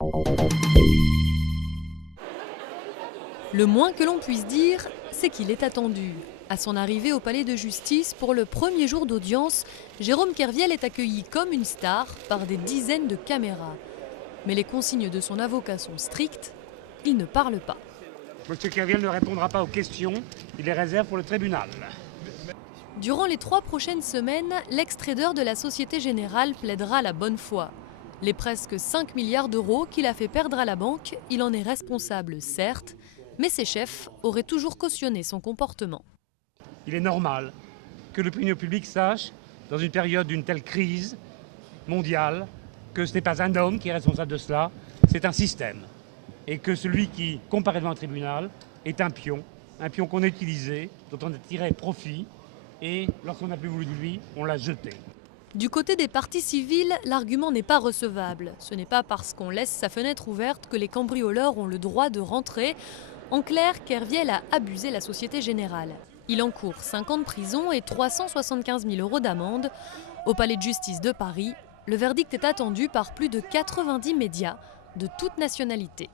Le moins que l'on puisse dire, c'est qu'il est attendu. À son arrivée au palais de justice pour le premier jour d'audience, Jérôme Kerviel est accueilli comme une star par des dizaines de caméras. Mais les consignes de son avocat sont strictes, il ne parle pas. Monsieur Kerviel ne répondra pas aux questions, il les réserve pour le tribunal. Durant les 3 prochaines semaines, l'ex-trader de la Société Générale plaidera la bonne foi. Les presque 5 milliards d'euros qu'il a fait perdre à la banque, il en est responsable, certes, mais ses chefs auraient toujours cautionné son comportement. Il est normal que l'opinion publique sache, dans une période d'une telle crise mondiale, que ce n'est pas un homme qui est responsable de cela, c'est un système. Et que celui qui comparaît devant un tribunal est un pion qu'on a utilisé, dont on a tiré profit, et lorsqu'on n'a plus voulu de lui, on l'a jeté. Du côté des parties civiles, l'argument n'est pas recevable. Ce n'est pas parce qu'on laisse sa fenêtre ouverte que les cambrioleurs ont le droit de rentrer. En clair, Kerviel a abusé la Société Générale. Il encourt 5 ans de prison et 375 000 euros d'amende. Au palais de justice de Paris, le verdict est attendu par plus de 90 médias de toutes nationalités.